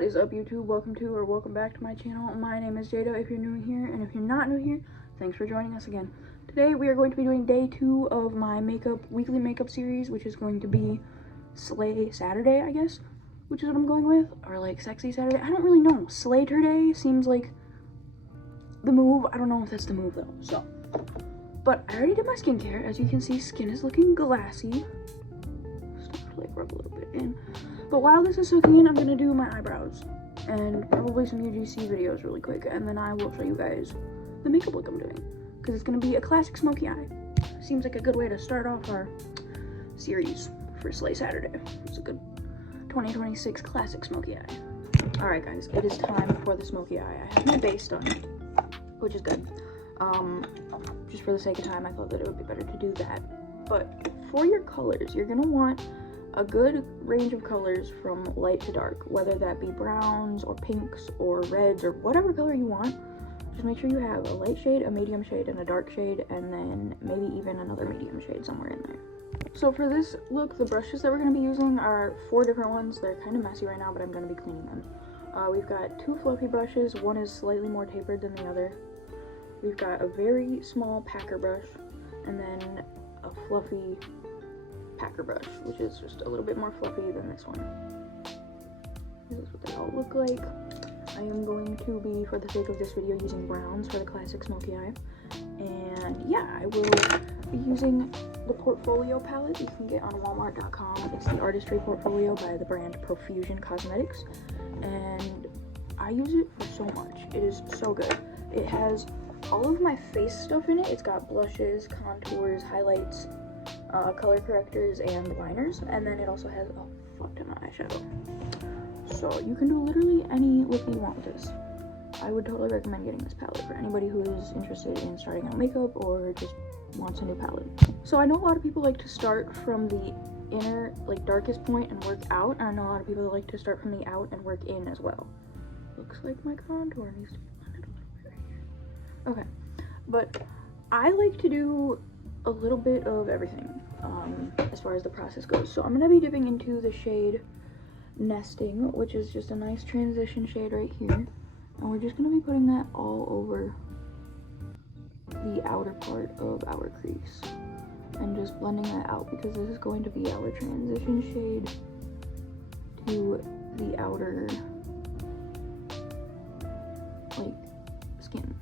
What is up, YouTube? Welcome to or welcome back to my channel. My name is Jaida if you're new here, and if you're not new here, thanks for joining us again. Today we are going to be doing day 2 of my weekly makeup series, which is going to be Slay Saturday, I guess, which is what I'm going with, or like Sexy Saturday. I don't really know. Slay Day seems like the move. I don't know if that's the move though. So, but I already did my skincare. As you can see, skin is looking glassy. Start to like rub a little bit in. But while this is soaking in, I'm gonna do my eyebrows and probably some UGC videos really quick, and then I will show you guys the makeup look I'm doing, because it's gonna be a classic smoky eye. Seems like a good way to start off our series for Slay Saturday. It's a good 2026 classic smoky eye. Alright guys, it is time for the smoky eye. I have my base done, which is good. Just for the sake of time, I thought that it would be better to do that. But for your colors, you're gonna want a good range of colors from light to dark, whether that be browns or pinks or reds or whatever color you want. Just make sure you have a light shade, a medium shade, and a dark shade, and then maybe even another medium shade somewhere in there. So for this look, the brushes that we're going to be using are 4 different ones. They're kind of messy right now, but I'm going to be cleaning them. We've got 2 fluffy brushes. One is slightly more tapered than the other. We've got a very small packer brush, and then a fluffy packer brush, which is just a little bit more fluffy than this one. This is what they all look like. I am going to be, for the sake of this video, using browns for the classic smoky eye. And yeah, I will be using the Portfolio palette you can get on walmart.com. It's the Artistry Portfolio by the brand Profusion Cosmetics, and I use it for so much. It is so good. It has all of my face stuff in it. It's got blushes, contours, highlights, color correctors, and liners, and then it also has a fuck ton of eyeshadow. So you can do literally any look you want with this. I would totally recommend getting this palette for anybody who is interested in starting out makeup or just wants a new palette. So I know a lot of people like to start from the inner, like, darkest point and work out, and I know a lot of people like to start from the out and work in as well. Looks like my contour needs to be blended a little bit right here. Okay, but I like to do a little bit of everything as far as the process goes. So I'm going to be dipping into the shade Nesting, which is just a nice transition shade right here, and we're just going to be putting that all over the outer part of our crease and just blending that out, because this is going to be our transition shade to the outer, like, skin,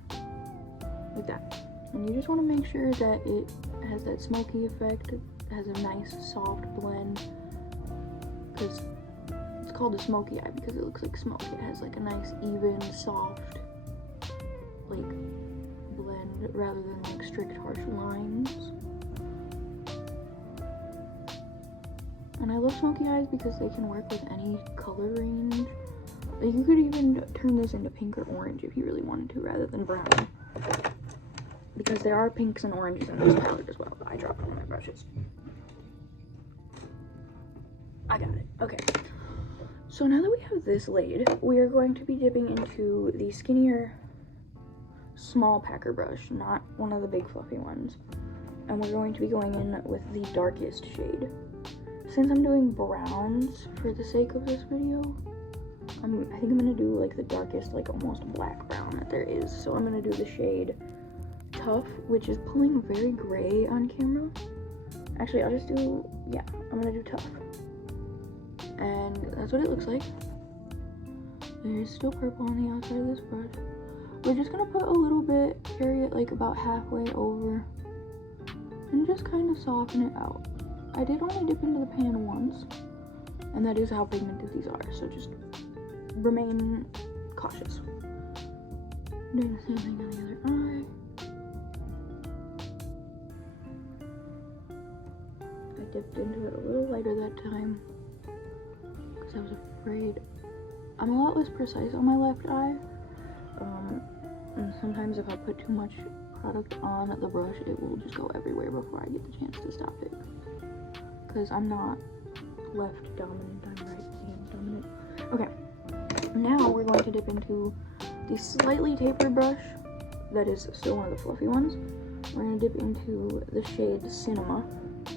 like that. And you just want to make sure that it has that smoky effect. It has a nice soft blend, because it's called a smoky eye because it looks like smoke. It has like a nice even soft like blend rather than like strict harsh lines. And I love smoky eyes because they can work with any color range. Like, you could even turn this into pink or orange if you really wanted to, rather than brown, because there are pinks and oranges in this palette as well. I dropped one of my brushes. I got it. Okay. So now that we have this laid, we are going to be dipping into the skinnier, small packer brush, not one of the big fluffy ones. And we're going to be going in with the darkest shade. Since I'm doing browns for the sake of this video, I think I'm going to do like the darkest, like almost black brown that there is. So I'm going to do the shade Tough, which is pulling very gray on camera. Actually, I'll just do, yeah, I'm going to do Tough. And that's what it looks like. There's still purple on the outside of this brush. We're just gonna put a little bit, carry it like about halfway over, and just kind of soften it out. I did only dip into the pan once, and that is how pigmented these are, so just remain cautious. Doing the same thing on the other eye. I dipped into it a little lighter that time, because I was afraid. I'm a lot less precise on my left eye, and sometimes if I put too much product on the brush, it will just go everywhere before I get the chance to stop it, because I'm not left dominant, I'm right hand dominant. Okay, now we're going to dip into the slightly tapered brush that is still one of the fluffy ones. We're going to dip into the shade Cinema,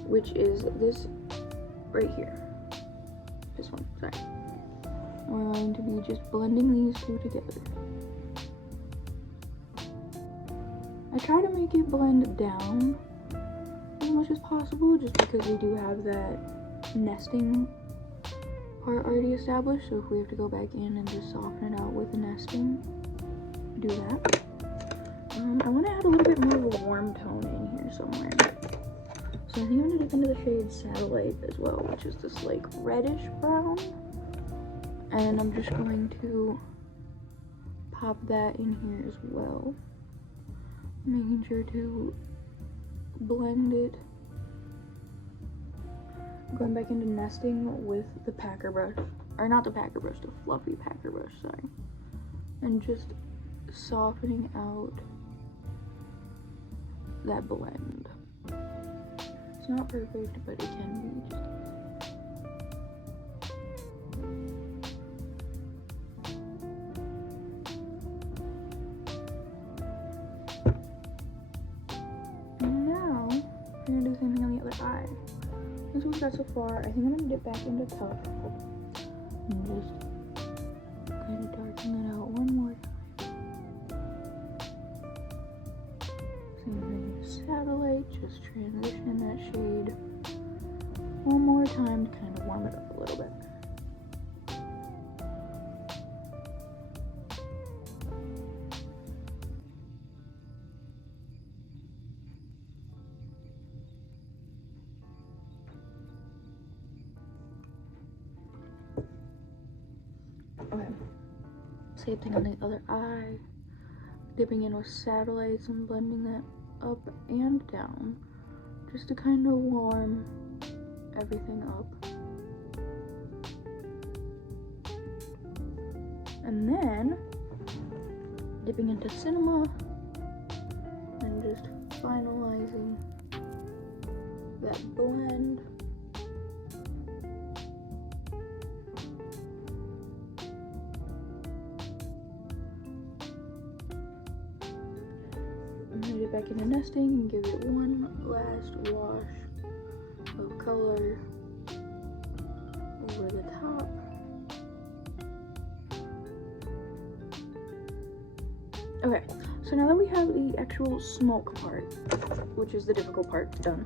which is this right here. This one, sorry. we're going to be just blending these two together. I try to make it blend down as much as possible, just because we do have that nesting part already established. So if we have to go back in and just soften it out with the nesting, do that. I want to add a little bit more of a warm tone in here somewhere. So I think I'm going to dip into the shade Satellite as well, which is this like reddish brown. And I'm just going to pop that in here as well, making sure to blend it. Going back into nesting with the packer brush, or not the packer brush, the fluffy packer brush, sorry. And just softening out that blend. It's not perfect, but it can be just. And now, we're gonna do the same thing on the other eye. This is what we got so far. I think I'm gonna dip back into Tough and just kind of darken that out one more time. Same thing with Satellite, just transition that shade one more time to kind of warm it up a little bit. Okay, same thing on the other eye, dipping in with Satellites and blending that up and down, just to kind of warm everything up. And then, dipping into Cinema, and just finalizing that blend. I'm gonna get back into nesting and give it one last wash of color over the top. Okay, so now that we have the actual smoke part, which is the difficult part, done,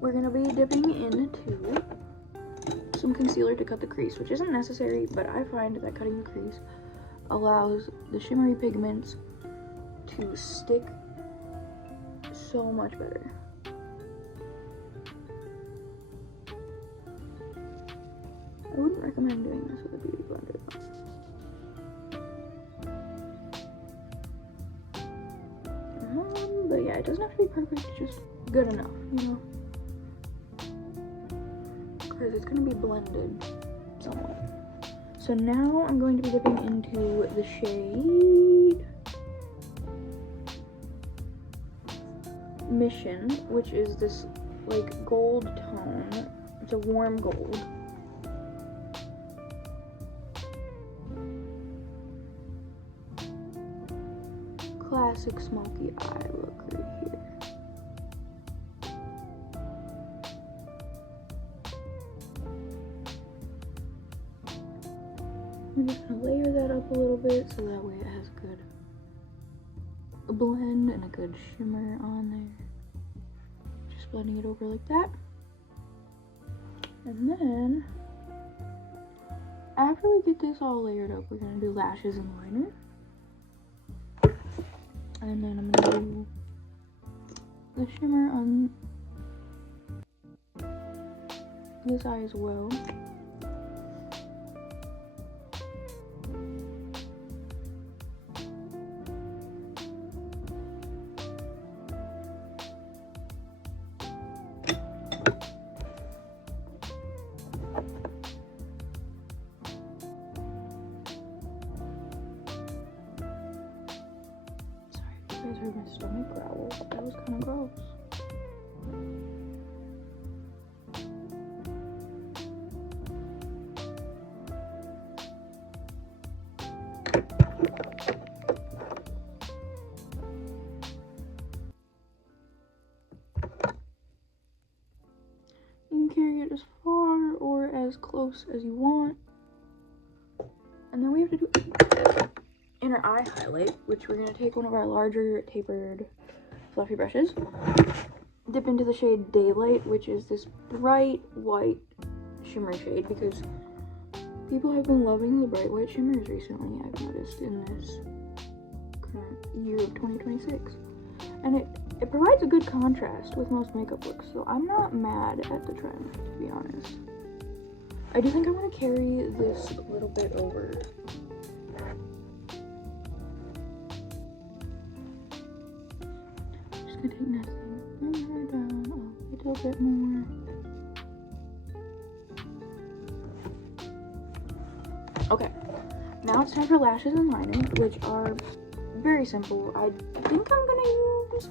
we're gonna be dipping into some concealer to cut the crease, which isn't necessary, but I find that cutting the crease allows the shimmery pigments to stick so much better. I wouldn't recommend doing this with a beauty blender though. But yeah, it doesn't have to be perfect, just good enough, you know? Because it's going to be blended somewhat. So now I'm going to be dipping into the shade Mission, which is this like gold tone. It's a warm gold. Classic smoky eye look right here. I'm just gonna layer that up a little bit so that way it has good blend and a good shimmer on there. Just blending it over like that. And then after we get this all layered up, we're gonna do lashes and liner. And then I'm gonna do the shimmer on this eye as well. You guys heard my stomach growl. That was kind of gross. You can carry it as far or as close as you want. And then we have to do inner eye highlight, which we're going to take one of our larger tapered fluffy brushes, dip into the shade Daylight, which is this bright white shimmer shade, because people have been loving the bright white shimmers recently, I've noticed, in this current year of 2026. And it provides a good contrast with most makeup looks, so I'm not mad at the trend, to be honest. I do think I want to carry this a little bit over. Just gonna take nothing, bring her down a little bit more. Okay, now it's time for lashes and liner, which are very simple. I think I'm gonna use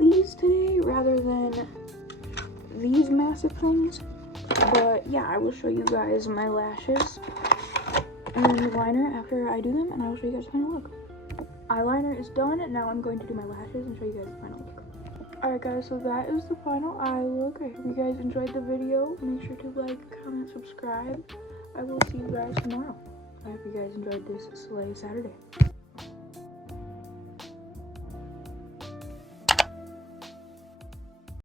these today rather than these massive things. But yeah, I will show you guys my lashes and liner after I do them, and I will show you guys the final look. Eyeliner is done, and now I'm going to do my lashes and show you guys the final look. Alright guys, so that is the final eye look. I hope you guys enjoyed the video. Make sure to like, comment, subscribe. I will see you guys tomorrow. I hope you guys enjoyed this Slay Saturday.